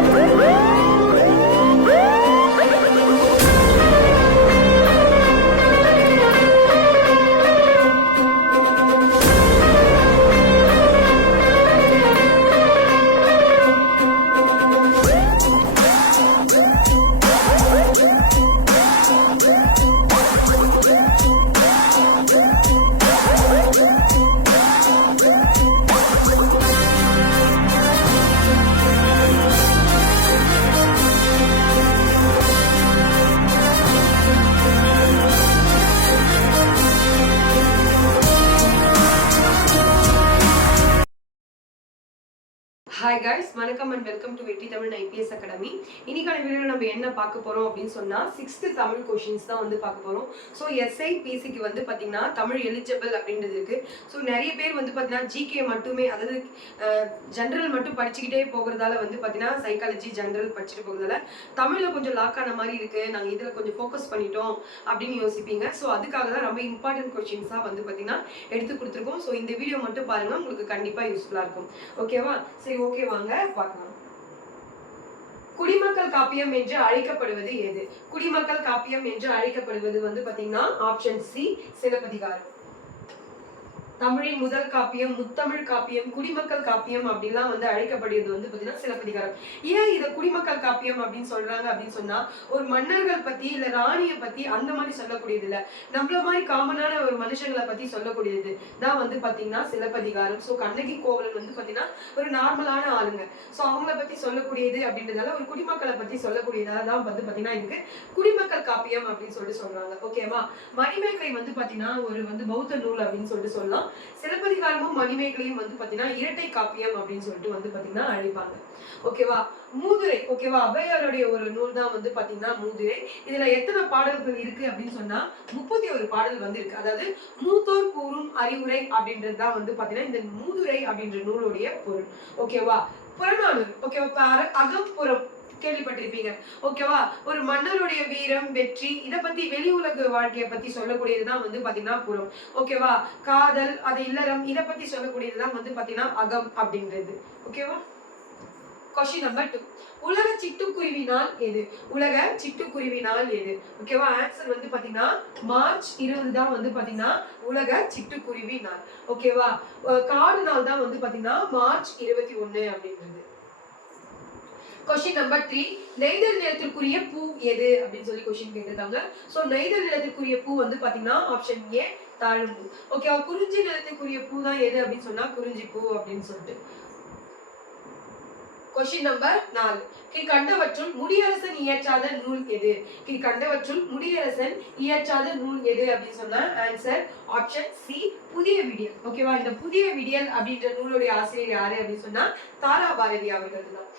Woo! Hi guys வணக்கம் and welcome to Vetri Tamil IPS academy இன்னைக்கான video நம்ம என்ன பார்க்க போகிறோம் அப்படின்னு சொன்னால் சிக்ஸ்த்து தமிழ் கொஷின்ஸ் தான் வந்து பார்க்க போகிறோம் ஸோ எஸ்ஐ பிசிக்கு வந்து பார்த்தீங்கன்னா தமிழ் எலிஜிபிள் அப்படின்றது இருக்குது ஸோ நிறைய பேர் வந்து பார்த்தீங்கன்னா ஜிகே மட்டுமே அதாவது ஜென்ரல் மட்டும் படிச்சுக்கிட்டே போகிறதால வந்து பார்த்தீங்கன்னா சைக்காலஜி ஜென்ரல் படிச்சுட்டு போகிறதால தமிழில் கொஞ்சம் லாக் ஆன மாதிரி இருக்குது நாங்கள் இதில் கொஞ்சம் ஃபோக்கஸ் பண்ணிட்டோம் அப்படின்னு யோசிப்பீங்க. ஸோ அதுக்காக தான் ரொம்ப இம்பார்ட்டன்ட் கொஷின்ஸாக வந்து பார்த்தீங்கன்னா எடுத்து கொடுத்துருக்கோம். ஸோ இந்த வீடியோ மட்டும் பாருங்கள் உங்களுக்கு கண்டிப்பாக யூஸ்ஃபுல்லாக இருக்கும். ஓகேவா சரி ஓகே வாங்க பார்க்கலாம். குடிமக்கள் காப்பியம் என்று அழைக்கப்படுவது எது குடிமக்கள் காப்பியம் என்று அழைக்கப்படுவது வந்து பாத்தீங்கன்னா ஆப்ஷன் சி சிலப்பதிகாரம். தமிழின் முதல் காப்பியம் முத்தமிழ் காப்பியம் குடிமக்கள் காப்பியம் அப்படிலாம் வந்து அழைக்கப்படுகிறது வந்து பார்த்தீங்கன்னா சிலப்பதிகாரம். ஏன் இதை குடிமக்கள் காப்பியம் அப்படின்னு சொல்றாங்க அப்படின்னு சொன்னா ஒரு மன்னர்கள் பத்தி இல்ல ராணியை பத்தி அந்த மாதிரி சொல்லக்கூடியது இல்ல. நம்மள மாதிரி காமனான ஒரு மனுஷங்களை பத்தி சொல்லக்கூடியது தான் வந்து பாத்தீங்கன்னா சிலப்பதிகாரம். ஸோ கண்ணகி கோவலன் வந்து பாத்தீங்கன்னா ஒரு நார்மலான ஆளுங்க. ஸோ அவங்கள பத்தி சொல்லக்கூடியது அப்படின்றதால ஒரு குடிமக்களை பத்தி சொல்லக்கூடியதாக தான் வந்து பாத்தீங்கன்னா இதுக்கு குடிமக்கள் காப்பியம் அப்படின்னு சொல்லிட்டு சொல்றாங்க. ஓகேவா மணிமேகலை வந்து பாத்தீங்கன்னா ஒரு வந்து பௌத்த நூல் அப்படின்னு சொல்லிட்டு சொல்லலாம். சிலப்பதிகாரமும் மணிமேகலையும் வந்து பாத்தீங்கன்னா இரட்டை காப்பியம் அப்படின்னு சொல்லிட்டு வந்து பாத்தீங்கன்னா அழைப்பாங்க. ஓகேவா மூதுரை ஓகேவா ஔவையாருடைய ஒரு நூல் தான் வந்து பாத்தீங்கன்னா மூதுரை. இதுல எத்தனை பாடல்கள் இருக்கு அப்படின்னு சொன்னா முப்பத்தி ஒரு பாடல் வந்து இருக்கு அதாவது மூத்தோர் கூறும் அறிவுரை அப்படின்றது தான் வந்து பாத்தீங்கன்னா இந்த மூதுரை அப்படின்ற நூலுடைய பொருள். ஓகேவா புறநானூறு ஓகேவா இப்ப அகப்புறம் கேள்விப்பட்டிருப்பீங்க. ஓகேவா ஒரு மன்னருடைய வீரம் வெற்றி இத பத்தி வெளி உலக வாழ்க்கையை பத்தி சொல்லக்கூடியதுதான் வந்து பாத்தீங்கன்னா புறம். ஓகேவா காதல் அது இல்லறம் இத பத்தி சொல்லக்கூடியதுதான் வந்து பாத்தீங்கன்னா அகம் அப்படின்றது. ஓகேவா கொஸ்டின் நம்பர் டூ உலக சிட்டுக்குருவினால் எது? உலக சிட்டுக்குருவினால் எது? ஓகேவா ஆன்சர் வந்து பாத்தீங்கன்னா மார்ச் இருபது தான் வந்து பாத்தீங்கன்னா உலக சிட்டுக்குருவி நாள் ஓகேவா காடு நாள் தான் வந்து பாத்தீங்கன்னா மார்ச் இருபத்தி ஒண்ணு அப்படின்றது. கொஸ்டின் நம்பர் த்ரீ நெய்தல் நிலத்திற்குரிய பூ எது அப்படின்னு சொல்லி கொஸ்டின் கேட்டிருக்காங்க. ஸோ நெய்தல் நிலத்திற்குரிய பூ வந்து பாத்தீங்கன்னா ஆப்ஷன் ஏ தாழம்பூ ஓகேவா குறிஞ்சி நிலத்திற்குரிய பூ தான் எது அப்படின்னு சொன்னா குறிஞ்சி பூ அப்படின்னு சொல்லிட்டு. கொஸ்டின் நம்பர் நாலு கீழ்கண்டவற்றுள் முடியரசன் இயற்றாத நூல் எது? கீழ்கண்டவற்றுள் முடியரசன் இயற்றாத நூல் எது அப்படின்னு சொன்னா ஆன்சர் ஆப்ஷன் சி புதிய விடியல். ஓகேவா இந்த புதிய விடியல் அப்படின்ற நூலுடைய ஆசிரியர் யாரு அப்படின்னு சொன்னா தாரா பாரதி அவர்கள் தான்.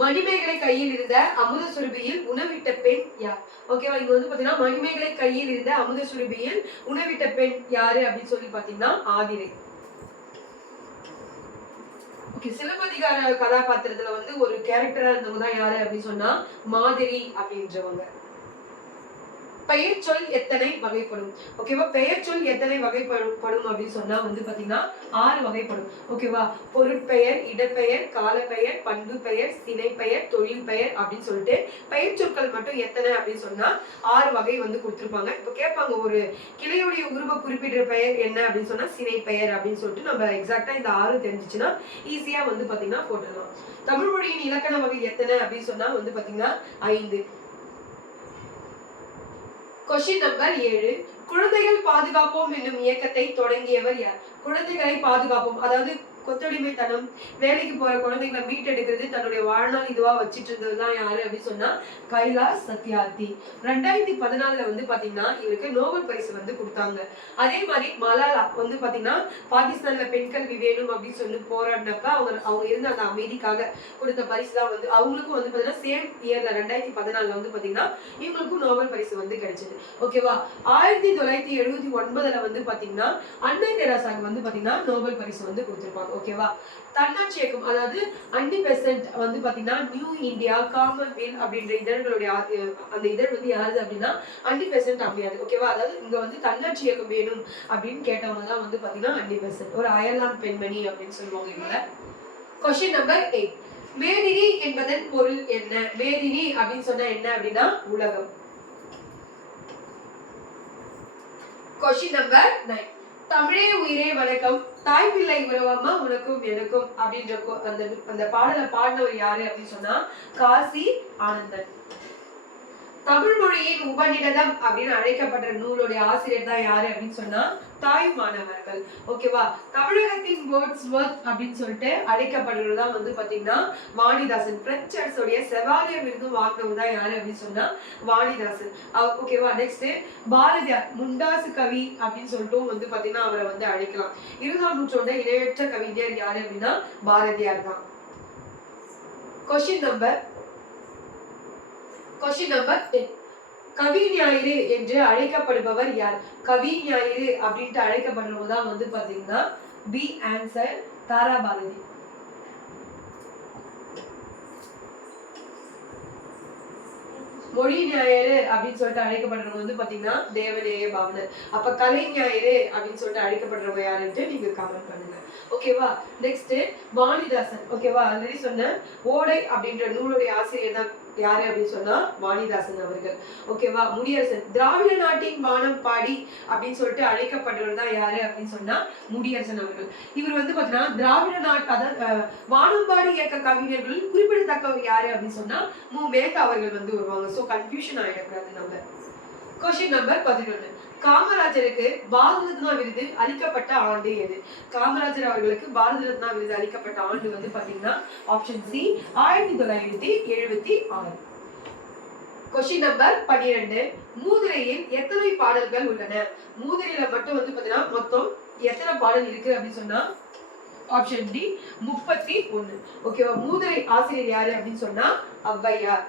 மணிமேகலை கையில் இருந்த அமுத சுரபியில் உணவிட்ட பெண் யார்? ஓகேவா இங்க வந்து பாத்தீங்கன்னா மணிமேகலை கையில் இருந்த அமுத சுரபியில் உணவிட்ட பெண் யாரு அப்படின்னு சொல்லி பாத்தீங்கன்னா ஆதிரை. ஓகே சிலப்பதிகார கதாபாத்திரத்துல வந்து ஒரு கேரக்டரா இருந்தவங்க தான் யாரு அப்படின்னு சொன்னா மாதிரி அப்படின்றவங்க. பெயர் சொல் எத்தனை வகைப்படும்? ஓகேவா பெயர் சொல் எத்தனை வகைப்படும் படும் அப்படின்னு சொன்னா வந்து பாத்தீங்கன்னா ஆறு வகைப்படும். ஓகேவா பொருட்பெயர் இடப்பெயர் காலப்பெயர் பண்பு பெயர் சினை பெயர் தொழில் பெயர் அப்படின்னு சொல்லிட்டு பெயர் சொற்கள் மட்டும் எத்தனை அப்படின்னு சொன்னா ஆறு வகை வந்து கொடுத்துருப்பாங்க. இப்போ கேட்பாங்க ஒரு கிளையுடைய உருவ குறிப்பிடுற பெயர் என்ன அப்படின்னு சொன்னா சினை பெயர் அப்படின்னு சொல்லிட்டு நம்ம எக்ஸாக்டா இந்த ஆறு தெரிஞ்சிச்சுன்னா ஈஸியா வந்து பாத்தீங்கன்னா போட்டுடலாம் தமிழ் மொழியின் இலக்கண வகை எத்தனை அப்படின்னு சொன்னா வந்து பாத்தீங்கன்னா ஐந்து. கொஷின் நம்பர் ஏழு. குழந்தைகள் பாதுகாப்போம் என்னும் இயக்கத்தை தொடங்கியவர் யார்? குழந்தைகளை பாதுகாப்போம். அதாவது கொத்தடிமைத்தனம் வேலைக்கு போற மீட் மீட்டெடுக்கிறது தன்னுடைய வாழ்நாள் இதுவா வச்சிட்டு இருந்ததுதான் யாரு அப்படின்னு சொன்னா கைலாஸ் சத்யார்த்தி. ரெண்டாயிரத்தி பதினாலுல வந்து பாத்தீங்கன்னா இவருக்கு நோபல் பரிசு வந்து கொடுத்தாங்க. அதே மாதிரி மலாலா வந்து பாத்தீங்கன்னா பாகிஸ்தான்ல பெண் கல்வி வேணும் அப்படின்னு சொல்லி போராடினப்ப அவங்க அவங்க இருந்த அந்த அமைதிக்காக கொடுத்த பரிசு தான் வந்து அவங்களுக்கும் வந்து பாத்தீங்கன்னா சேம் இயர்ல ரெண்டாயிரத்தி பதினாலுல வந்து பாத்தீங்கன்னா இவங்களுக்கும் நோபல் பரிசு வந்து கிடைச்சது. ஓகேவா ஆயிரத்தி தொள்ளாயிரத்தி எழுபத்தி ஒன்பதுல வந்து பாத்தீங்கன்னா அன்னை தெராசாக்கு வந்து பாத்தீங்கன்னா நோபல் பரிசு வந்து கொடுத்துருப்பாங்க. ஓகேவா? தன்னாட்சி இயக்கம் அதாவது அன்னி பெசன்ட் வந்து பாத்தீங்கன்னா நியூ இந்தியா காமன்வெல்த் அப்படின்ற இதழ்களுடைய அந்த இதழ் வந்து யாரு அப்படின்னா அன்னி பெசன்ட் அப்படியாது ஓகேவா? அதாவது இங்க வந்து தன்னாட்சி இயக்கம் வேணும் அப்படின்னு கேட்டவங்க தான் வந்து பாத்தீங்கன்னா அன்னி பெசன்ட் ஒரு அயர்லாந்து பெண்மணி அப்படின்னு சொல்லுவாங்க இவங்க கொஸ்டின் நம்பர் எயிட் மேதினி என்பதன் பொருள் என்ன? மேதினி அப்படின்னு சொன்னா என்ன அப்படின்னா உலகம். கொஸ்டின் நம்பர் நைன் தமிழே உயிரே வணக்கம். தாய் பிள்ளை உறவம்மா உனக்கும் எனக்கும் அப்படின்ற அந்த அந்த பாடலை பாடினவர் யாரு அப்படின்னு சொன்னா காசி ஆனந்தன். தமிழ் மொழியின் உபநிடதம் அப்படின்னு அழைக்கப்பட்ட நூலுடைய ஆசிரியர் தான் யாரு அப்படின்னு சொன்னா தாய் மாணவர்கள். ஓகேவா தமிழகத்தின் வேர்ட்ஸ் ஒர்க் அப்படின்னு சொல்லிட்டு அழைக்கப்படுறது தான் வந்து பாத்தீங்கன்னா வாணிதாசன். பிரெஞ்சு அரசுடைய செவாலியர் விருது வாங்கினவர் தான் யாரு அப்படின்னு சொன்னா வாணிதாசன். ஓகேவா நெக்ஸ்ட் பாரதியார் முண்டாசு கவி அப்படின்னு சொல்லிட்டும் வந்து பாத்தீங்கன்னா அவரை வந்து அழைக்கலாம். இருபதாம் நூற்றாண்டு இணையற்ற கவிஞர் யாரு அப்படின்னா பாரதியார் தான். Question number question number ten கவி ஞாயிறு என்று அழைக்கப்படுபவர் யார்? கவி ஞாயிறு அப்படின்ட்டு அழைக்கப்படுறவங்க தான் வந்து பாத்தீங்கன்னா பி ஆன்சர் தாராபாரதி. மொழி ஞாயிறு அப்படின்னு சொல்லிட்டு அழைக்கப்படுறவங்க வந்து பாத்தீங்கன்னா தேவநேய பாவனர். அப்ப கலை ஞாயிறு அப்படின்னு சொல்லிட்டு அழைக்கப்படுறவங்க யாருன்ட்டு நீங்க கமெண்ட் பண்ணுங்க. ஓகேவா நெக்ஸ்ட் வாணிதாசன் ஓகேவா ஆல்ரெடி சொன்னேன் ஓடை அப்படின்ற நூலுடைய ஆசிரியர் தான் யாரு அப்படின்னு சொன்னா வாணிதாசன் அவர்கள். ஓகேவா முடியரசன். திராவிட நாட்டின் வானம் பாடி அப்படின்னு சொல்லிட்டு அழைக்கப்படுறவர் தான் யாரு அப்படின்னு சொன்னா முடியரசன் அவர்கள். இவர் வந்து பாத்தீங்கன்னா திராவிட நாட் அதாவது அஹ், வானம்பாடி இயக்க கவிஞர்கள் குறிப்பிடத்தக்கவர் யாரு அப்படின்னு சொன்னா மு. மேத்தா அவர்கள் வந்து வருவாங்க. சோ கன்ஃபியூஷன் ஆயிடக்கூடாது நம்ம. கொஸ்டின் நம்பர் பதினொன்னு. காமராஜருக்கு பாரத ரத்னா விருது அளிக்கப்பட்ட ஆண்டு எது? காமராஜர் அவர்களுக்கு பாரத ரத்னா விருது அளிக்கப்பட்ட ஆண்டு வந்து பாத்தீங்கன்னா ஆப்ஷன் சி ஆயிரத்தி தொள்ளாயிரத்தி எழுபத்தி ஆறு. கொஸ்டின் நம்பர் பன்னிரெண்டு. மூதுரையில் எத்தனை பாடல்கள் உள்ளன? மூதுரையில மட்டும் வந்து பாத்தீங்கன்னா மொத்தம் எத்தனை பாடல் இருக்கு அப்படின்னு சொன்னா ஆப்ஷன் டி முப்பத்தி ஒண்ணு. ஓகேவா மூதுரை ஆசிரியர் யாரு அப்படின்னு சொன்னா ஔவையார்.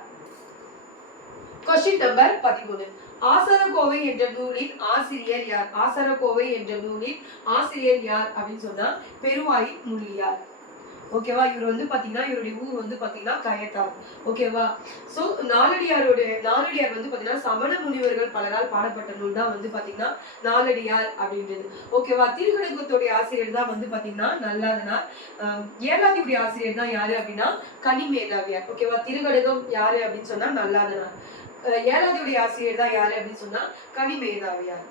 கொஸ்டின் நம்பர் பதிமூணு. ஆசாரக்கோவை என்ற நூலின் ஆசிரியர் யார்? ஆசாரக்கோவை என்ற நூலின் ஆசிரியர் யார் அப்படின்னு சொன்னா பெருவாயின் முள்ளியார். ஓகேவா இவர் வந்து பாத்தீங்கன்னா இவருடைய ஊர் வந்து பாத்தீங்கன்னா கயத்தார். ஓகேவா சோ நாலடியாரோட நாலடியார் வந்து பாத்தீங்கன்னா சமண முனிவர்கள் பலரால் பாடப்பட்ட நூல் தான் வந்து பாத்தீங்கன்னா நாலடியார் அப்படின்றது. ஓகேவா திருக்கடுக்கத்துடைய ஆசிரியர் தான் வந்து பாத்தீங்கன்னா நல்லாதனார். ஆஹ் ஆசிரியர் தான் யாரு அப்படின்னா கனிமேதாவியார். ஓகேவா திருக்கடுகம் யாரு அப்படின்னு சொன்னா நல்லாதனார். அஹ் உடைய ஆசிரியர் தான் யாரு அப்படின்னு சொன்னா கனிமேதாவியார்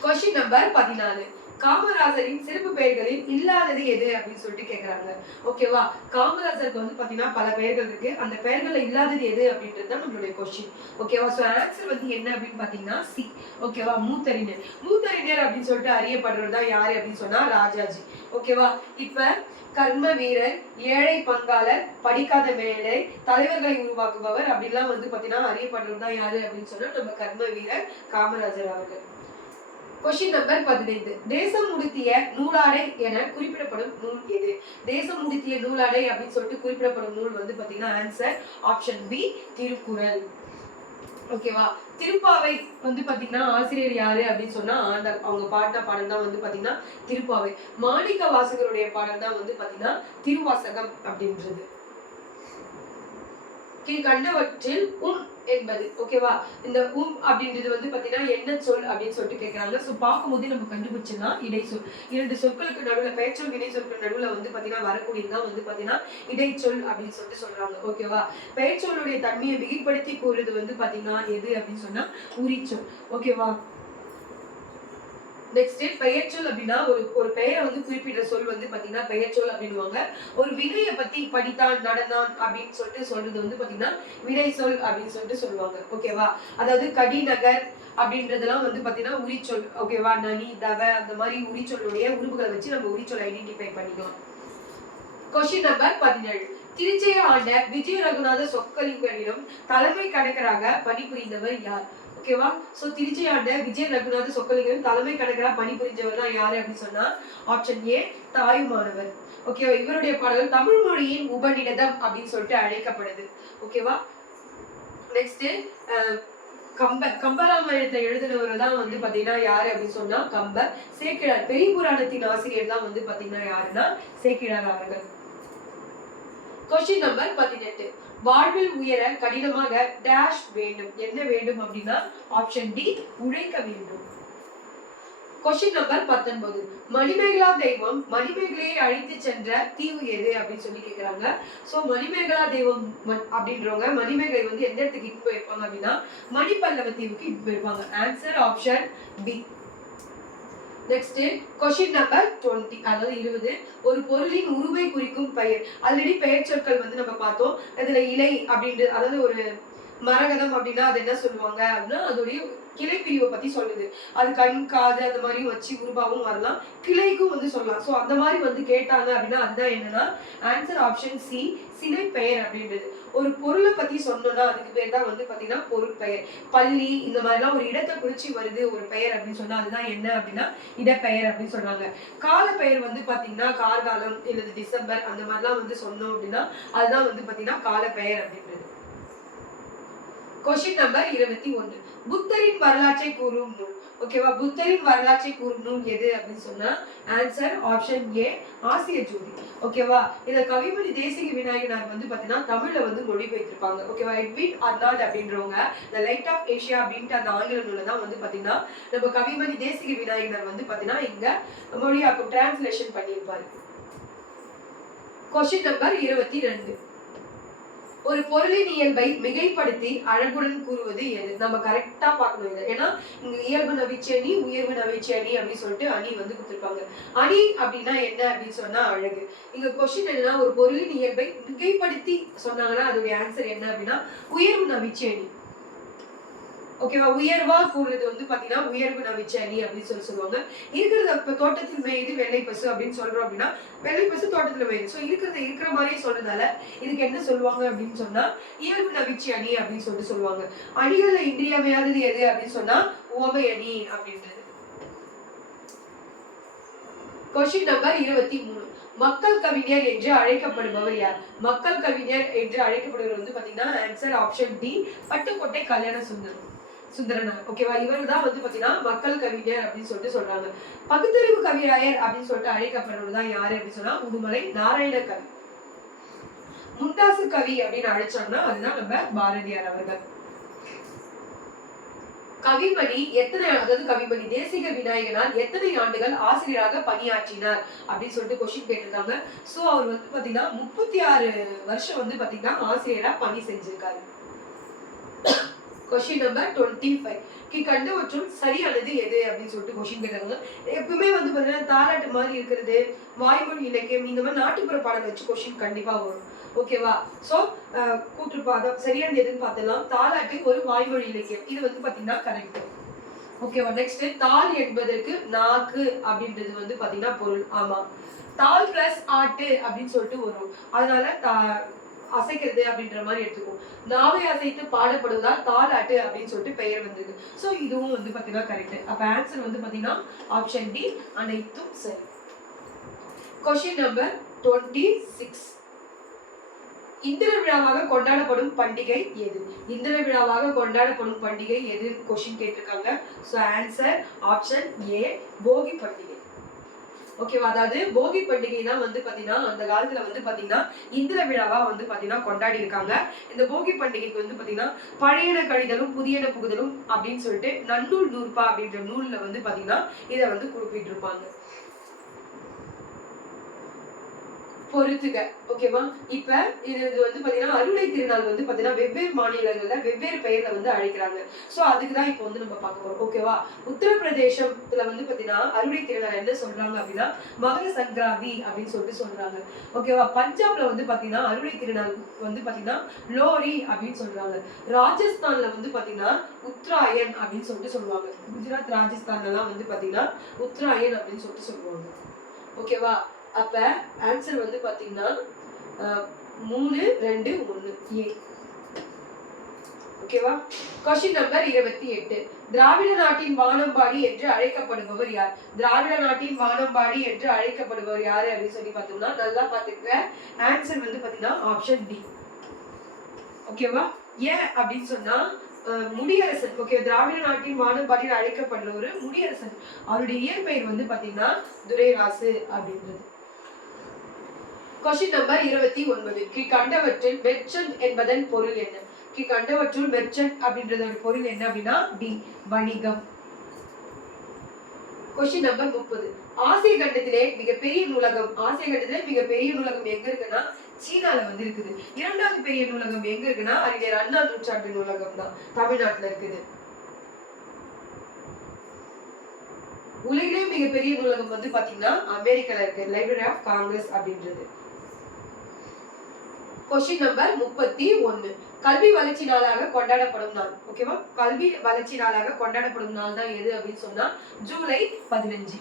கொஸ்டின் நம்பர் பதினாலு. காமராஜரின் சிறப்பு பெயர்களில் இல்லாதது எது அப்படின்னு சொல்லிட்டு கேட்குறாங்க ஓகேவா காமராஜருக்கு வந்து பாத்தீங்கன்னா பல பெயர்கள் இருக்கு. அந்த பெயர்களில் இல்லாதது எது அப்படின்றது தான் நம்மளுடைய கொஸ்டின் ஓகேவா ஸோ ஆன்சர் வந்து என்ன அப்படின்னு பாத்தீங்கன்னா சி. ஓகேவா மூத்தறிஞர். மூத்தறிஞர் அப்படின்னு சொல்லிட்டு அறியப்படுறது தான் யார் அப்படின்னு சொன்னா ராஜாஜி. ஓகேவா இப்ப கர்ம வீரர் ஏழை பங்காளர் படிக்காத மேலை தலைவர்களை உருவாக்குபவர் அப்படிலாம் வந்து பாத்தீங்கன்னா அறியப்படுறது தான் யாரு அப்படின்னு சொன்னா நம்ம கர்ம வீரர் காமராஜர் அவர்கள். கொஸ்டின் நம்பர் பதினைந்து. தேசம் உடுத்திய நூலாடை என குறிப்பிடப்படும் நூல் எது? தேசம் உடுத்திய நூலாடை அப்படின்னு சொல்லிட்டு குறிப்பிடப்படும் நூல் வந்து பாத்தீங்கன்னா ஆன்சர் ஆப்ஷன் பி திருக்குறள். ஓகேவா திருப்பாவை வந்து பாத்தீங்கன்னா ஆசிரியர் யாரு அப்படின்னு சொன்னா அந்த அவங்க பாட்ட பாடம் தான் வந்து பாத்தீங்கன்னா திருப்பாவை. மாணிக்க வாசகருடைய பாடம் தான் வந்து பாத்தீங்கன்னா திருவாசகம் அப்படின்றது. கீழ்கண்டவற்றில் உம் என்பது. ஓகேவா இந்த உம் அப்படின்றது வந்து பாத்தீங்கன்னா என்ன சொல் அப்படின்னு சொல்லிட்டு கேட்குறாங்க சோ பார்க்கும்போதே நம்ம கண்டுபிடிச்சலாம் இடை சொல். இரண்டு சொற்களுக்கு நடுவுல பெயர்ச்சொல் இடை சொற்கள் நடுவுல வந்து பாத்தீங்கன்னா வரக்கூடியதுதான் வந்து பாத்தீங்கன்னா இடைச்சொல் அப்படின்னு சொல்லிட்டு சொல்றாங்க. ஓகேவா பெயர்ச்சொல்லுடைய தன்மையை மிகைப்படுத்தி கூறுறது வந்து பாத்தீங்கன்னா எது அப்படின்னு சொன்னா உரிச்சொல். ஓகேவா நெக்ஸ்ட் பெயர்ச்சொல் அப்படின்னா ஒரு ஒரு பெயரை வந்து குறிப்பிடுற சொல் வந்து பாத்தீங்கன்னா பெயர்ச்சொல் அப்படின்னுவாங்க. ஒரு வினையை பத்தி படித்தான் நடந்தான் அப்படின்னு சொல்லிட்டு சொல்றது வந்து பாத்தீங்கன்னா வினை சொல் அப்படின்னு சொல்லிட்டு சொல்லுவாங்க. ஓகேவா அதாவது கடிநகர் அப்படின்றதெல்லாம் வந்து பாத்தீங்கன்னா உரிச்சொல். ஓகேவா நனி தவ அந்த மாதிரி உரிச்சொல்லுடைய உறுப்புகளை வச்சு நம்ம உரிச்சொல் ஐடென்டிஃபை பண்ணிக்கலாம். கொஸ்டின் நம்பர் பதினேழு. திருச்சியை ஆண்ட விஜய ரகுநாத சொக்கலிங்கனிடம் தலைமை கணக்கராக பணிபுரிந்தவர் யார்? ஓகேவா? சோ திருச்சி ஆண்ட விஜய ரகுநாத சொக்கலிங்கம் தலைமை கணக்கராக பணிபுரிஞ்சவர் தான் யாரு அப்படின்னு சொன்னா ஆப்ஷன் ஏ தாயுமானவர் ஓகேவா? இவருடைய பாடல்கள் தமிழ் மொழியின் உபநிடதம் அப்படின்னு சொல்லிட்டு அழைக்கப்படுது. ஓகேவா? நெக்ஸ்ட் கம்ப கம்பராமாயணத்தை எழுதினவர் தான் வந்து பாத்தீங்கன்னா யாரு அப்படின்னு சொன்னா கம்ப. சேக்கிழார் பெரிய புராணத்தின் ஆசிரியர் தான் வந்து பாத்தீங்கன்னா யாருன்னா சேக்கிழார் அவர்கள். கொஸ்டின் நம்பர் பதினெட்டு. வாழ்வில் உயர கடினமாக டேஷ் வேண்டும். என்ன வேண்டும் அப்படின்னா ஆப்ஷன் டி உழைக்க வேண்டும். கொஸ்டின் நம்பர் பத்தொன்பது. மணிமேகலா தெய்வம் மணிமேகலையை அழைத்து சென்ற தீவு எது அப்படின்னு சொல்லி கேட்குறாங்க ஸோ மணிமேகலா தெய்வம் அப்படின்றவங்க மணிமேகலை வந்து எந்த இடத்துக்கு இட்டு போயிருப்பாங்க அப்படின்னா மணிப்பல்லவ தீவுக்கு இட்டு போயிருப்பாங்க. Answer option B next question number twenty அதாவது இருபது. ஒரு பொருளின் உருவை குறிக்கும் பெயர். ஆல்ரெடி பெயர் சொற்கள் வந்து நம்ம பார்த்தோம். அதுல இலை அப்படின்றது அதாவது ஒரு மரகதம் அப்படின்னா அது என்ன சொல்லுவாங்க அப்படின்னா அதோடைய கிளை பிரிவை பத்தி சொல்லுது. அது கண் காது அந்த மாதிரி வச்சு உருவாவும் வரலாம். கிளைக்கும் வந்து சொல்லலாம். ஸோ அந்த மாதிரி வந்து கேட்டாங்க அப்படின்னா அதுதான் என்னன்னா ஆன்சர் ஆப்ஷன் சி சினை பெயர் அப்படின்றது. ஒரு பொருளை பத்தி சொன்னோம்னா அதுக்கு பேர் தான் வந்து பாத்தீங்கன்னா பொருள் பெயர் பள்ளி இந்த மாதிரிலாம் ஒரு இடத்தை குறிச்சு வருது ஒரு பெயர் அப்படின்னு சொன்னா அதுதான் என்ன அப்படின்னா இடப்பெயர் அப்படின்னு சொன்னாங்க. கால பெயர் வந்து பாத்தீங்கன்னா கார்காலம் இல்லது டிசம்பர் அந்த மாதிரிலாம் வந்து சொன்னோம் அப்படின்னா அதுதான் வந்து பாத்தீங்கன்னா கால பெயர் அப்படின்றது. கொஷின் நம்பர் இருபத்தி ஒன்று. புத்தரின் வரலாற்றை கூறும். நூல் ஓகேவா புத்தரின் வரலாற்றை கூறும் நூல் எது அப்படின்னு சொன்னா ஆன்சர் ஆப்ஷன் ஏ ஆசிய ஜோதி. ஓகேவா இந்த கவிமணி தேசிக விநாயகனார் வந்து பாத்தீங்கன்னா தமிழ்ல வந்து மொழிபெயர்த்திருப்பாங்க. ஓகேவா எட்வின் அர்னால்ட் அப்படின்றவங்க த லைட் ஆஃப் ஏஷியா அப்படின்ட்டு அந்த ஆங்கில நூலை தான் வந்து பாத்தீங்கன்னா நம்ம கவிமணி தேசிக விநாயகனார் வந்து பாத்தீங்கன்னா இங்க மொழியாக்கும் டிரான்ஸ்லேஷன் பண்ணியிருப்பாரு. கொஸ்டின் நம்பர் இருபத்தி ரெண்டு. ஒரு பொருளின் இயல்பை மிகைப்படுத்தி அழகுடன் கூறுவது எது? நம்ம கரெக்டா பார்க்கணும் இதை. ஏன்னா இங்க இயல்பு நவிச்சனி அணி உயர்வு நவிச்சனி அணி அப்படின்னு சொல்லிட்டு அணி வந்து கொடுத்துருப்பாங்க. அணி அப்படின்னா என்ன அப்படின்னு சொன்னா அழகு. இங்க கொஸ்டின் என்னன்னா ஒரு பொருளின் இயல்பை மிகைப்படுத்தி சொன்னாங்கன்னா அதோடைய ஆன்சர் என்ன அப்படின்னா உயர்வு நவிச்சனி ஓகேவா உயர்வா கூடுறது வந்து பாத்தீங்கன்னா உயர்வு நவிச்ச அணி அப்படின்னு சொல்லி சொல்லுவாங்க. இருக்கிறத இப்ப தோட்டத்தில் மேயுது வெள்ளை பசு அப்படின்னு சொல்றோம் அப்படின்னா வெள்ளை பசு தோட்டத்துல மேயுது. சோ இருக்கிறத இருக்கிற மாதிரியே சொல்றதால இதுக்கு என்ன சொல்லுவாங்க அப்படின்னு சொன்னா இயல்பு நவிச்சி அணி அப்படின்னு சொல்லிட்டு சொல்லுவாங்க. அணிகள்ல இன்றியமையாதது எது அப்படின்னு சொன்னா ஓமை அணி அப்படின்றது. கொஸ்டின் நம்பர் இருபத்தி மூணு. மக்கள் கவிஞர் என்று அழைக்கப்படுபவர் யார்? மக்கள் கவிஞர் என்று அழைக்கப்படுவர் வந்து பாத்தீங்கன்னா answer option D Pattukkottai Kalyana Sundaram. Sundaranar ஓகேவா இவர் தான் வந்து பாத்தீங்கன்னா மக்கள் கவிஞர் அப்படின்னு சொல்லிட்டு சொல்றாங்க. பகுத்தறிவு கவிராயர் அப்படின்னு சொல்லிட்டு அழைக்கப்படுறவர் தான் யாரு அப்படின்னு சொன்னா உடுமலை நாராயண கவி. முண்டாசு கவி அப்படின்னு அழைச்சோம்னா அதுதான் நம்ம பாரதியார் அவர்கள். கவிமணி எத்தனை அதாவது கவிமணி தேசிக விநாயகனால் எத்தனை ஆண்டுகள் ஆசிரியராக பணியாற்றினார் அப்படின்னு சொல்லிட்டு கொஸ்டின் கேட்டிருக்காங்க. சோ அவர் வந்து பாத்தீங்கன்னா முப்பத்தி ஆறு வருஷம் வந்து பாத்தீங்கன்னா ஆசிரியராக பணி செஞ்சிருக்காரு. கொஸ்டின் நம்பர் டுவெண்ட்டி ஃபைவ் கி கண்டவற்றும் சரியானது எது அப்படின்னு சொல்லிட்டு கொஷின் கேட்டாங்க. எப்பவுமே வந்து பார்த்தீங்கன்னா தாலாட்டு மாதிரி இருக்கிறது வாய்மொழி இலக்கியம் இந்த மாதிரி நாட்டுப்புற பாடல் வச்சு கொஷின் கண்டிப்பாக வரும். ஓகேவா ஸோ கூட்டுப்பாதம் சரியானது எதுன்னு பார்த்தலாம் தாலாட்டு ஒரு வாய்மொழி இலக்கியம். இது வந்து பார்த்தீங்கன்னா கரெக்ட் ஓகேவா நெக்ஸ்ட் தால் என்பதற்கு நாக்கு அப்படின்றது வந்து பார்த்தீங்கன்னா பொருள். ஆமாம் தால் பிளஸ் ஆட்டு அப்படின்னு சொல்லிட்டு வரும். அதனால தா- அசைக்கிறது அப்படின்ற மாதிரி எடுத்துக்கும் நாவை அசைத்து பாடப்படுவதால் தாலாட்டு அப்படின்னு சொல்லிட்டு பெயர் வந்தது. ஸோ இதுவும் வந்து பார்த்தீங்கன்னா கரெக்ட் அப்போ ஆன்சர் வந்து பார்த்தீங்கன்னா ஆப்ஷன் டி அனைத்தும் சரி. கொஷின் நம்பர் டுவெண்ட்டி சிக்ஸ் இந்திர விழாவாக கொண்டாடப்படும் பண்டிகை எது? இந்திர விழாவாக கொண்டாடப்படும் பண்டிகை எது? கொஷின் கேட்டிருக்காங்க. ஸோ ஆன்சர் ஆப்ஷன் ஏ போகி பண்டிகை. ஓகேவா அதாவது போகி பண்டிகை தான் வந்து பாத்தீங்கன்னா அந்த காலத்துல வந்து பாத்தீங்கன்னா இந்திர விழாவா வந்து பாத்தீங்கன்னா கொண்டாடி இருக்காங்க. இந்த போகி பண்டிகைக்கு வந்து பாத்தீங்கன்னா பழையன கழிதலும் புதியன புகுதலும் அப்படின்னு சொல்லிட்டு நன்னூல் நூற்பா அப்படின்ற நூல்ல வந்து பாத்தீங்கன்னா இதை வந்து குறிப்பிட்டிருப்பாங்க. பொறுத்துக. ஓகேவா இப்ப இது இது வந்து பாத்தீங்கன்னா அறுவடை திருநாள் வந்து பாத்தீங்கன்னா வெவ்வேறு மாநிலங்கள்ல வெவ்வேறு பெயர்ல வந்து அழைக்கிறாங்க. சோ அதுக்கு தான் இப்போ வந்து நம்ம பார்க்க போறோம். ஓகேவா உத்தரப்பிரதேசத்துல வந்து பாத்தீங்கன்னா அறுவடை திருநாள் என்ன சொல்றாங்க அப்படின்னா மகர சங்கராந்தி அப்படின்னு சொல்லிட்டு சொல்றாங்க. ஓகேவா பஞ்சாப்ல வந்து பாத்தீங்கன்னா அறுவடை திருநாள் வந்து பாத்தீங்கன்னா லோரி அப்படின்னு சொல்றாங்க. ராஜஸ்தான்ல வந்து பாத்தீங்கன்னா உத்தராயன் அப்படின்னு சொல்லிட்டு சொல்லுவாங்க. குஜராத் ராஜஸ்தான்ல எல்லாம் வந்து பாத்தீங்கன்னா உத்ராயன் அப்படின்னு சொல்லிட்டு சொல்லுவாங்க. ஓகேவா அப்ப ஆன்சர் வந்து பாத்தீங்கன்னா மூணு ரெண்டு ஒன்னு ஏ. ஓகேவா கொஸ்டின் நம்பர் இருபத்தி எட்டு. திராவிட நாட்டின் வானம்பாடி என்று அழைக்கப்படுபவர் யார்? திராவிட நாட்டின் வானம்பாடி என்று அழைக்கப்படுபவர் யாரு அப்படின்னு சொல்லி பார்த்தோம்னா நல்லா பாத்துக்க ஆன்சர் வந்து பாத்தீங்கன்னா ஆப்ஷன் டி ஓகேவா ஏன் அப்படின்னு சொன்னா முடியரசன். ஓகே திராவிட நாட்டின் வானம்பாடியில் அழைக்கப்படுற ஒரு முடியரசன். அவருடைய இயற்பெயர் வந்து பார்த்தீங்கன்னா துரைராசு அப்படின்றது. கொஸ்டின் நம்பர் இருபத்தி ஒன்பது. கி கண்டவற்றில் மெர்ச்சன்ட் என்பதன் பொருள் என்ன? கி கண்டவற்றுள் மெர்ச்சன்ட் அப்படின்றதோட பொருள் என்ன அப்படின்னா டி வணிகம். கொஸ்டின் நம்பர் முப்பது. ஆசிய கண்டத்திலே மிகப்பெரிய நூலகம் ஆசிய கண்டத்திலே மிகப்பெரிய நூலகம் எங்க இருக்குன்னா சீனால வந்து இருக்குது இரண்டாவது பெரிய நூலகம் எங்க இருக்குன்னா அறிஞர் அண்ணா நூற்றாண்டு நூலகம் தான் தமிழ்நாட்டுல இருக்குது. உலகிலே மிகப்பெரிய நூலகம் வந்து பாத்தீங்கன்னா அமெரிக்கால இருக்கு லைப்ரரி ஆஃப் காங்கிரஸ் அப்படின்றது. கொஸ்டின் நம்பர் முப்பத்தி ஒன்னு. கல்வி வளர்ச்சி நாளாக கொண்டாடப்படும் நாள். ஓகேவா கல்வி வளர்ச்சி நாளாக கொண்டாடப்படும் நாள் தான் எது அப்படின்னு சொன்னா ஜூலை பதினஞ்சு.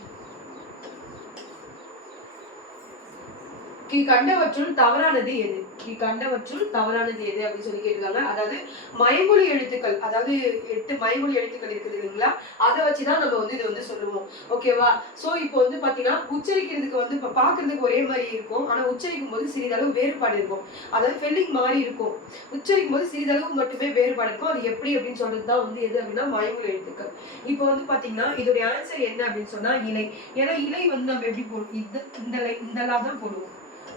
கீ கண்டவற்றுள் தவறானது எது? கீ கண்டவற்றுள் தவறானது எது அப்படின்னு சொல்லி கேட்டிருக்காங்க. அதாவது மயமொழி எழுத்துக்கள் அதாவது எட்டு மயமொழி எழுத்துக்கள் இருக்குது இல்லைங்களா? அதை வச்சு தான் நம்ம வந்து இதை வந்து சொல்லுவோம். ஓகேவா ஸோ இப்போ வந்து பார்த்தீங்கன்னா உச்சரிக்கிறதுக்கு வந்து இப்போ பார்க்கறதுக்கு ஒரே மாதிரி இருக்கும். ஆனால் உச்சரிக்கும் போது சிறிதளவு வேறுபாடு இருக்கும். அதாவது ஃபெல்லிங் மாதிரி இருக்கும். உச்சரிக்கும் போது சிறிதளவு மட்டுமே வேறுபாடு இருக்கும். அது எப்படி அப்படின்னு சொல்றது தான் வந்து எது அப்படின்னா மயமொழி எழுத்துக்கள். இப்போ வந்து பார்த்தீங்கன்னா இதோடைய ஆன்சர் என்ன அப்படின்னு சொன்னால் இலை. ஏன்னா இலை வந்து நம்ம எப்படி போடுவோம்? இந்த இந்த இந்த தான் போடுவோம்.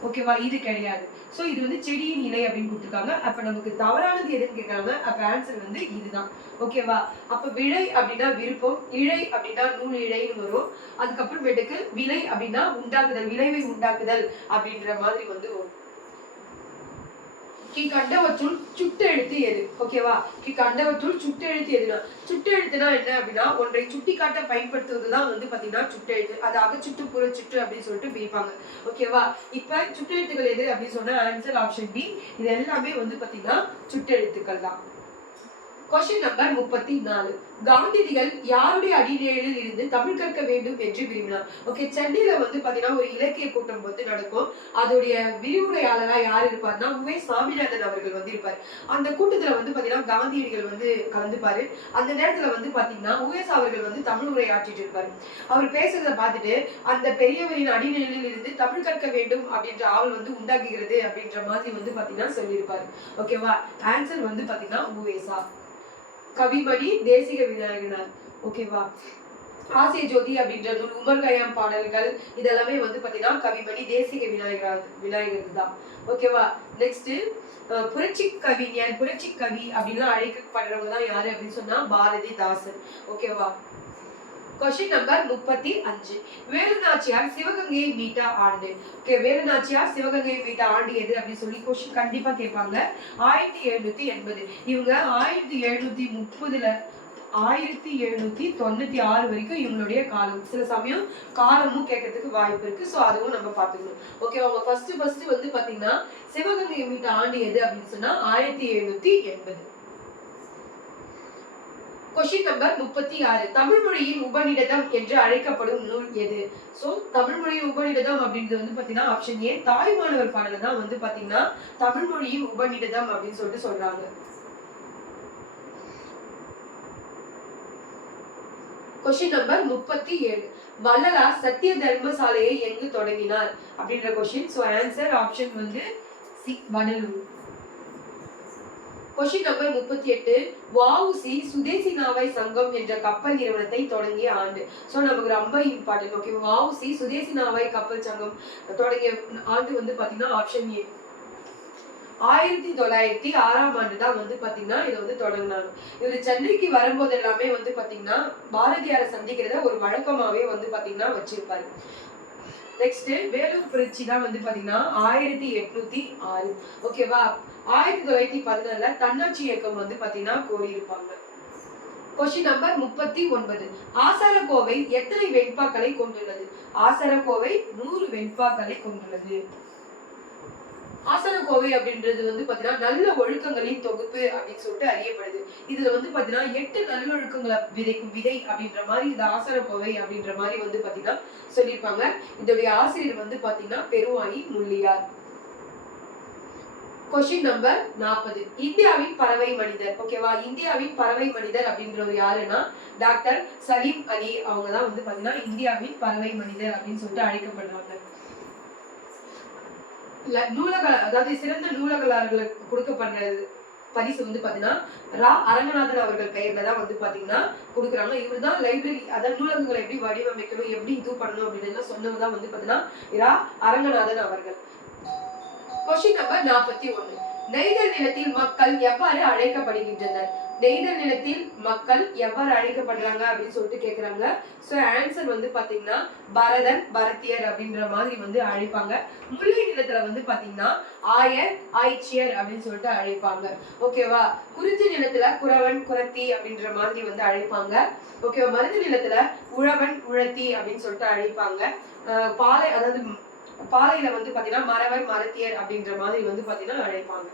ஓகேவா இது கிடையாது. சோ இது வந்து செடியின் இலை அப்படின்னு கொடுத்துருக்காங்க. அப்ப நமக்கு தவறானது எதுன்னு கேட்கறாங்க அப்ப ஆன்சர் வந்து இதுதான். ஓகேவா அப்ப விழை அப்படின்னா விருப்பம் இழை அப்படின்னா நூல் இழைன்னு வரும். அதுக்கப்புறமேட்டுக்கு விலை அப்படின்னா உண்டாக்குதல் விளைவை உண்டாக்குதல் அப்படின்ற மாதிரி வந்து வரும். கி கண்டவற்றுள் சுட்டெழுத்து எது? ஓகேவா கி கண்டவற்றுள் சுட்டெழுத்து எதுனா? சுட்டெழுத்துனா என்ன அப்படின்னா ஒன்றை சுட்டிக்காட்ட பயன்படுத்துவது தான் வந்து பாத்தீங்கன்னா சுட்டெழுத்து அது அகச்சுட்டு புறச்சுட்டு அப்படின்னு சொல்லிட்டு பிரிப்பாங்க. ஓகேவா இப்போ சுட்டெழுத்துக்கள் எது அப்படின்னு சொன்னால் ஆன்சர் ஆப்ஷன் டி இது எல்லாமே வந்து பாத்தீங்கன்னா சுட்டெழுத்துக்கள் தான் கொஸ்டின் நம்பர் முப்பத்தி நாலு. காந்திதிகள் யாருடைய அடிநிலையில் இருந்து தமிழ் கற்க வேண்டும் என்று விரும்பினார்? ஓகே சென்னையில வந்து பாத்தீங்கன்னா ஒரு இலக்கிய கூட்டம் வந்து நடக்கும். அதோடைய விரிவுரையாளரா யார் இருப்பார்னா உவே சாமிநாதன் அவர்கள் வந்து இருப்பார். அந்த கூட்டத்துல வந்து பாத்தீங்கன்னா காந்தியடிகள் வந்து கலந்துப்பாரு. அந்த நேரத்துல வந்து பாத்தீங்கன்னா உவேஸ் அவர்கள் வந்து தமிழ் உரை ஆற்றிட்டு இருப்பாரு. அவர் பேசுறத பார்த்துட்டு அந்த பெரியவரின் அடிநிலையில் இருந்து தமிழ் கற்க வேண்டும் அப்படின்ற ஆவல் வந்து உண்டாக்குகிறது அப்படின்ற மாதிரி வந்து பாத்தீங்கன்னா சொல்லியிருப்பாரு. ஓகேவா ஆன்சர் வந்து பாத்தீங்கன்னா உவேசா கவிமணி தேசிக விநாயகனார். ஓகேவா ஆசிய ஜோதி அப்படின்ற நூல் உமர் கயாம் பாடல்கள் இதெல்லாமே வந்து பாத்தீங்கன்னா கவிமணி தேசிக விநாயகர் விநாயகர் தான் ஓகேவா நெக்ஸ்ட் புரட்சி கவிஞர் புரட்சி கவி அப்படின்லாம் அழைக்கப்படுறவங்க தான் யாரு அப்படின்னு சொன்னா பாரதிதாசன். ஓகேவா கொஸ்டின் நம்பர் முப்பத்தி அஞ்சு. வேலுநாச்சியார் சிவகங்கையை மீட்ட ஆண்டு. ஓகே வேலுநாச்சியார் சிவகங்கையை மீட்ட ஆண்டு எது அப்படின்னு சொல்லி கொஸ்டின் கண்டிப்பா கேட்பாங்க. ஆயிரத்தி எழுநூத்தி எண்பது. இவங்க ஆயிரத்தி எழுநூத்தி முப்பதுல ஆயிரத்தி எழுநூத்தி தொண்ணூத்தி ஆறு வரைக்கும் இவங்களுடைய காலம். சில சமயம் காலமும் கேட்கறதுக்கு வாய்ப்பு இருக்கு. சோ அதுவும் நம்ம பாத்துக்கணும் ஓகே அவங்க ஃபர்ஸ்ட் ஃபர்ஸ்ட் வந்து பாத்தீங்கன்னா சிவகங்கை மீட்ட ஆண்டு எது அப்படின்னு சொன்னா ஆயிரத்தி எழுநூத்தி எண்பது. கொஷின் நம்பர் முப்பத்தி ஆறு. தமிழ் மொழியின் உபநிடதம் என்று அழைக்கப்படும் நூல் எது? ஸோ தமிழ் மொழியின் உபநிடதம் அப்படின்றது வந்து பார்த்தீங்கன்னா ஆப்ஷன் ஏ தாய்மானவர் பாடல தான் வந்து பார்த்தீங்கன்னா தமிழ் மொழியின் உபநிடதம் அப்படின்னு சொல்லிட்டு சொல்றாங்க. கொஸ்டின் நம்பர் முப்பத்தி ஏழு. வள்ளலார் சத்திய தர்ம சாலையை எங்கு தொடங்கினார்? அப்படின்ற கொஸ்டின் ஸோ ஆன்சர் ஆப்ஷன் வந்து சி வடலூர். கொஸ்டின் நம்பர் முப்பத்தி எட்டு வாவுசி சுதேசி நாவாய் சங்கம் என்ற கப்பல் நிறுவனத்தை தொடங்கிய ஆண்டு. சோ நமக்கு ரொம்ப இம்பார்ட்டன்ட் ஓகே வாவுசி சுதேசி நாவாய் கப்பல் சங்கம் தொடங்கிய ஆண்டு வந்து பாத்தீங்கன்னா ஆப்ஷன் ஏ ஆயிரத்தி தொள்ளாயிரத்தி ஆறாம் ஆண்டு தான் வந்து பாத்தீங்கன்னா இதை வந்து தொடங்கினாங்க. இவர் சென்னைக்கு வரும்போது எல்லாமே வந்து பாத்தீங்கன்னா பாரதியாரை சந்திக்கிறத ஒரு வழக்கமாவே வந்து பாத்தீங்கன்னா வச்சிருப்பாரு. நெக்ஸ்ட் வேலூர் புரட்சி தான் வந்து பாத்தீங்கன்னா ஆயிரத்தி எட்நூத்தி ஆறு. ஓகேவா ஆயிரத்தி தொள்ளாயிரத்தி பதினாலுல தன்னாட்சி இயக்கம் வந்து பாத்தீங்கன்னா கோரியிருப்பாங்க. கொஸ்டின் நம்பர் முப்பத்தி ஒன்பது. ஆசாரக்கோவை எத்தனை வெண்பாக்களை கொண்டுள்ளது? ஆசாரக்கோவை நூறு வெண்பாக்களை கொண்டுள்ளது. ஆசனக்கோவை அப்படின்றது வந்து பாத்தீங்கன்னா நல்ல ஒழுக்கங்களின் தொகுப்பு அப்படின்னு சொல்லிட்டு அறியப்படுது. இதுல வந்து பாத்தீங்கன்னா எட்டு நல்லொழுக்கங்களை விதைக்கும் விதை அப்படின்ற மாதிரி இந்த ஆசனக்கோவை அப்படின்ற மாதிரி வந்து பாத்தீங்கன்னா சொல்லியிருப்பாங்க. இதோடைய ஆசிரியர் வந்து பாத்தீங்கன்னா பெருவாணி முள்ளியார். கொஸ்டின் நம்பர் நாற்பது இந்தியாவின் பறவை மனிதர் ஓகேவா இந்தியாவின் பறவை மனிதர் அப்படின்றவர் யாருன்னா டாக்டர் சலீம் அலி அவங்க தான் வந்து பாத்தீங்கன்னா இந்தியாவின் பறவை மனிதர் அப்படின்னு சொல்லிட்டு அழைக்கப்படுறாங்க நூலக அதாவது சிறந்த நூலகலாளர்களுக்கு கொடுக்கப்படுறது பரிசு வந்து பாத்தீங்கன்னா ரா. அரங்கநாதன் அவர்கள் பெயர்ல தான் வந்து பாத்தீங்கன்னா கொடுக்குறாங்க. இவர் தான் லைப்ரரி அதாவது நூலகங்களை எப்படி வடிவமைக்கணும் எப்படி இது பண்ணணும் அப்படின்னு சொன்னவர் தான் வந்து பாத்தீங்கன்னா ரா. அரங்கநாதன் அவர்கள். கொஸ்டின் நம்பர் நாற்பத்தி ஒண்ணு. நெய்தல் நிலத்தில் மக்கள் எவ்வாறு அழைக்கப்படுகின்றனர்? நெய்தல் நிலத்தில் மக்கள் எவ்வாறு அழைக்கப்படுறாங்க அப்படின்னு சொல்லிட்டு கேக்குறாங்க. ஸோ ஆன்சர் வந்து பாத்தீங்கன்னா பரதன் பரத்தியர் அப்படின்ற மாதிரி வந்து அழைப்பாங்க. முல்லை நிலத்துல வந்து பாத்தீங்கன்னா ஆயர் ஆய்ச்சியர் அப்படின்னு சொல்லிட்டு அழைப்பாங்க. ஓகேவா குறிஞ்சி நிலத்துல குறவன் குரத்தி அப்படின்ற மாதிரி வந்து அழைப்பாங்க. ஓகேவா மருது நிலத்துல உழவன் உழத்தி அப்படின்னு சொல்லிட்டு அழைப்பாங்க. பாலை அதாவது பாலையில வந்து பாத்தீங்கன்னா மரவர் மரத்தியர் அப்படின்ற மாதிரி வந்து பாத்தீங்கன்னா அழைப்பாங்க.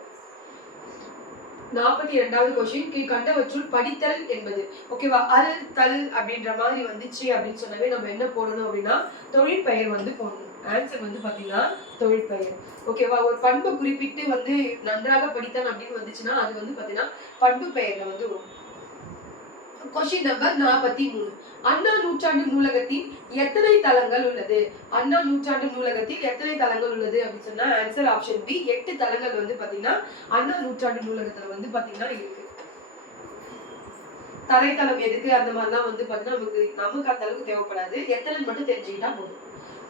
நாற்பத்தி இரண்டாவது கொஸ்டின் கீழ்கண்டவற்றுள் படித்தல் என்பது. ஓகேவா அல் தல் அப்படின்ற மாதிரி வந்துச்சு அப்படின்னு சொன்னவே நம்ம என்ன போடணும் அப்படின்னா தொழிற்பெயர் வந்து போடணும். ஆன்சர் வந்து பார்த்தீங்கன்னா தொழிற்பெயர். ஓகேவா ஒரு பண்பை குறிப்பிட்டு வந்து நன்றாக படித்தான் அப்படின்னு வந்துச்சுன்னா அது வந்து பார்த்தீங்கன்னா பண்பு பெயரில் வந்து வரும் கொஸ்டின் நம்பர் நாற்பத்தி மூணு. அண்ணா நூற்றாண்டு நூலகத்தின் எத்தனை தளங்கள் உள்ளது? அண்ணா நூற்றாண்டு நூலகத்தில் எத்தனை தளங்கள் உள்ளது அப்படின்னு சொன்னா ஆன்சர் ஆப்ஷன் பி எட்டு தளங்கள் வந்து பாத்தீங்கன்னா அண்ணா நூற்றாண்டு நூலகத்துல வந்து பாத்தீங்கன்னா இருக்கு. தரைத்தளம் எதுக்கு? அந்த மாதிரிலாம் வந்து பாத்தீங்கன்னா நமக்கு நமக்கு அந்த அளவுக்கு தேவைப்படாது. எத்தனை மட்டும் தெரிஞ்சுக்கிட்டா போதும்.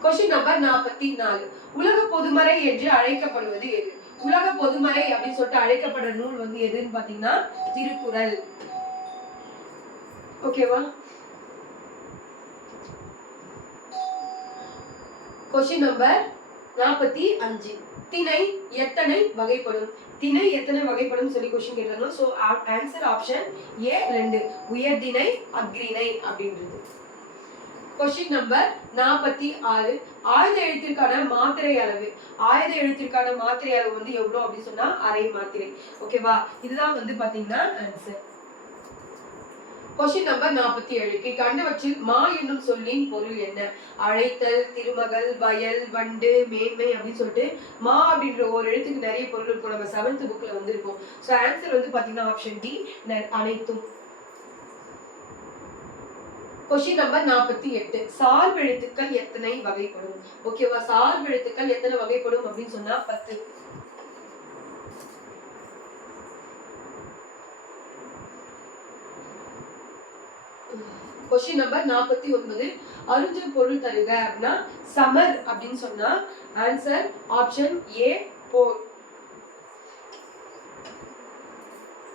கொஸ்டின் நம்பர் நாற்பத்தி நாலு. உலக பொதுமறை என்று அழைக்கப்படுவது எது? உலக பொதுமறை அப்படின்னு சொல்லிட்டு அழைக்கப்படுற நூல் வந்து எதுன்னு பாத்தீங்கன்னா திருக்குறள். ஓகேவா? கொஸ்டின் நம்பர் நாற்பத்தி அஞ்சு. திணை எத்தனை வகைப்படும்? திணை எத்தனை வகைப்படும் சொல்லி கொஸ்டின் கேட்டாங்க ஸோ ஆன்சர் ஆப்ஷன் ஏ ரெண்டு. உயர் திணை அக்ரிணை அப்படின்றது. கொஸ்டின் நம்பர் நாற்பத்தி ஆறு. ஆயுத எழுத்திற்கான மாத்திரை அளவு. ஆயுத எழுத்திற்கான மாத்திரை அளவு வந்து எவ்வளவு அப்படின்னு சொன்னா அரை மாத்திரை. ஓகேவா இதுதான் வந்து பாத்தீங்கன்னா ஆன்சர் கொஸ்டின் நம்பர் நாற்பத்தி ஏழு. கண்டவற்றில் மா என்னும் சொல்லின் பொருள் என்ன? அழைத்தல் திருமகள் வயல் வண்டு மேன்மை அப்படின்னு சொல்லிட்டு மா அப்படின்ற ஒரு எழுத்துக்கு நிறைய பொருள் இருக்கும். நம்ம செவன்த் புக்ல வந்து இருக்கும் ஸோ ஆன்சர் வந்து பாத்தீங்கன்னா ஆப்ஷன் டி அனைத்தும். கொஸ்டின் நம்பர் நாற்பத்தி எட்டு. சார்பெழுத்துக்கள் எத்தனை வகைப்படும்? ஓகேவா சார்பெழுத்துக்கள் எத்தனை வகைப்படும் அப்படின்னு சொன்னா பத்து. கொஸ்டின் நம்பர் நாற்பத்தி ஒன்பது. அருஞ்ச பொருள் தருக அப்படின்னா சமர் அப்படின்னு சொன்னா ஆன்சர் ஆப்ஷன் ஏ போர்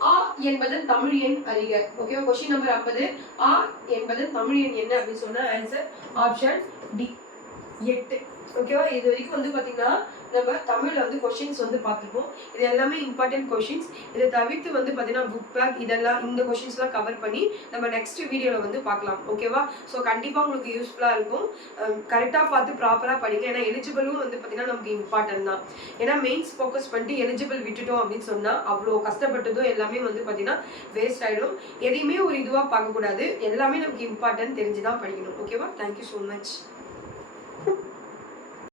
ஆ என்பதன் தமிழ் எண் அறிக. ஓகேவா கொஸ்டின் நம்பர் ஐம்பது. ஆ என்பதன் தமிழ் எண் என்ன அப்படின்னு சொன்னா ஆன்சர் ஆப்ஷன் டி எட்டு. ஓகேவா இது வரைக்கும் வந்து பார்த்தீங்கன்னா நம்ம தமிழில் வந்து கொஷின்ஸ் வந்து பார்த்துருப்போம் இது எல்லாமே இம்பார்ட்டன்ட் கொஷின்ஸ் இதை தவிர்த்து வந்து பார்த்தீங்கன்னா புக் பேக் இதெல்லாம் இந்த கொஷின்ஸ்லாம் கவர் பண்ணி நம்ம நெக்ஸ்ட் வீடியோவில் வந்து பார்க்கலாம் ஓகேவா ஸோ கண்டிப்பாக உங்களுக்கு யூஸ்ஃபுல்லாக இருக்கும். கரெக்டாக பார்த்து ப்ராப்பராக படிங்க. ஏன்னா எலிஜிபிளும் வந்து பார்த்தீங்கன்னா நமக்கு இம்பார்ட்டன்ட் தான். ஏன்னா மெயின்ஸ் ஃபோக்கஸ் பண்ணிட்டு எலிஜிபிள் விட்டுட்டோம் அப்படின்னு சொன்னால் அவ்வளோ கஷ்டப்பட்டதும் எல்லாமே வந்து பார்த்தீங்கன்னா வேஸ்ட் ஆகிடும் எதையுமே ஒரு இதுவாக பார்க்கக்கூடாது. எல்லாமே நமக்கு இம்பார்ட்டன்ட் தெரிஞ்சு தான் படிக்கணும் ஓகேவா தேங்க்யூ ஸோ மச்